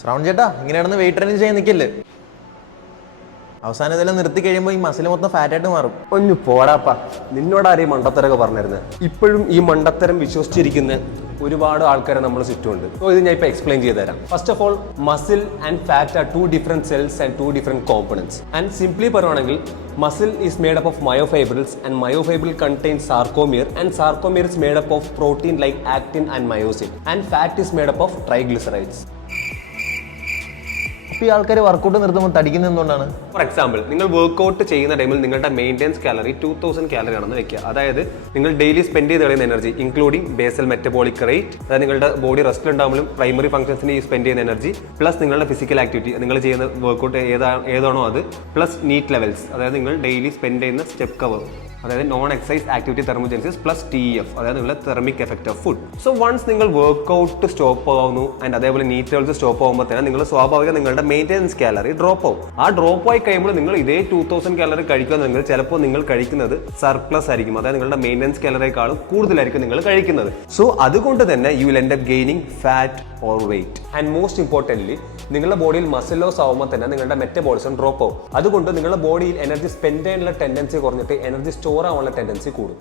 ശ്രവൺ ചേട്ടാ ഇങ്ങനെ കിടന്ന് വെയിറ്റ് ട്രെയിനിങ് ചെയ്യാൻ നിൽക്കില്ലേ? അവസാനം ഇതെല്ലാം നിർത്തി കഴിയുമ്പോൾ ഈ മസിൽ മൊത്തം ഫാറ്റായിട്ട് മാറും. ഒന്ന് പോടാപ്പാ, നിന്നോടാരും മണ്ടത്തരൊക്കെ പറഞ്ഞിരുന്നത്. ഇപ്പോഴും ഈ മണ്ടത്തരം വിശ്വസിച്ചിരിക്കുന്ന ഒരുപാട് ആൾക്കാരെ നമ്മൾ ചുറ്റുമുണ്ട്. സോ ഇത് ഞാൻ ഇപ്പോൾ എക്സ്പ്ലെയിൻ ചെയ്ത് തരാം. First of all, muscle and fat are two different cells and two different components. And simply പറയുകയാണെങ്കിൽ muscle is made up of myofibrils and myofibril contains sarcomere and sarcomere is made up of protein like actin and myosin and fat is made up of triglycerides. അപ്പോൾ ഈ ആൾക്കാർ workout നിർത്തുമ്പോൾ തടിക്കുന്നത് എന്തുകൊണ്ടാണ്? For example, നിങ്ങൾ workout ചെയ്യുന്ന ടൈമിൽ നിങ്ങളുടെ maintenance calorie 2000 calorie ആണെന്ന് വെക്കുക. അതായത് നിങ്ങൾ ഡെയിലി സ്പെൻഡ് ചെയ്ത് കളയുന്ന energy including basal metabolic rate, അതായത് നിങ്ങളുടെ ബോഡി റെസ്റ്റിലുണ്ടാകുമ്പോഴും പ്രൈമറി ഫംഗ്ഷൻസിന് ഈ സ്പെൻഡ് ചെയ്യുന്ന എനർജി, പ്ലസ് നിങ്ങളുടെ ഫിസിക്കൽ ആക്ടിവിറ്റി, നിങ്ങൾ ചെയ്യുന്ന വർക്കൗട്ട് ഏതാണോ അത്, പ്ലസ് നീറ്റ് ലെവൽസ്, അതായത് നിങ്ങൾ ഡെയിലി സ്പെൻഡ് ചെയ്യുന്ന സ്റ്റെപ്പ് കവർ, അതായത് non exercise activity thermogenesis plus TEF, അതായത് നിങ്ങളുടെ thermic effect of food. So once നിങ്ങൾ വർക്കൗട്ട് സ്റ്റോപ്പ് ആവുന്നു ആൻഡ് അതേപോലെ നീറ്റ് ലെവൽസ് സ്റ്റോപ്പ് ആകുമ്പോൾ തന്നെ നിങ്ങൾ സ്വാഭാവികം നിങ്ങളുടെ മെയിൻ്റെനൻസ് കാലറി ഡ്രോപ്പ് ആവും. ആ ഡ്രോപ്പ് ആയി കഴിയുമ്പോൾ നിങ്ങൾ ഇതേ 2000 കാലറി കഴിക്കുകയെങ്കിൽ ചിലപ്പോൾ നിങ്ങൾ കഴിക്കുന്നത് സർപ്ലസ് ആയിരിക്കും, അതായത് നിങ്ങളുടെ മെയിൻ്റെനൻസ് കാലറിയേക്കാളും കൂടുതലായിരിക്കും നിങ്ങൾ കഴിക്കുന്നത്. സോ അതുകൊണ്ട് തന്നെ you will end up gaining fat or weight. And most importantly, നിങ്ങളുടെ ബോഡിയിൽ മസിൽ ലോസ് ആവുമ്പോൾ തന്നെ നിങ്ങളുടെ മെറ്റബോളിസം ഡ്രോപ്പ് ആവും. അതുകൊണ്ട് നിങ്ങളുടെ ബോഡിയിൽ എനർജി സ്പെൻഡ് ചെയ്യാനുള്ള ടെൻഡൻസി കുറഞ്ഞിട്ട് എനർജി സ്റ്റോർ ആവാനുള്ള ടെൻഡൻസി കൂടും.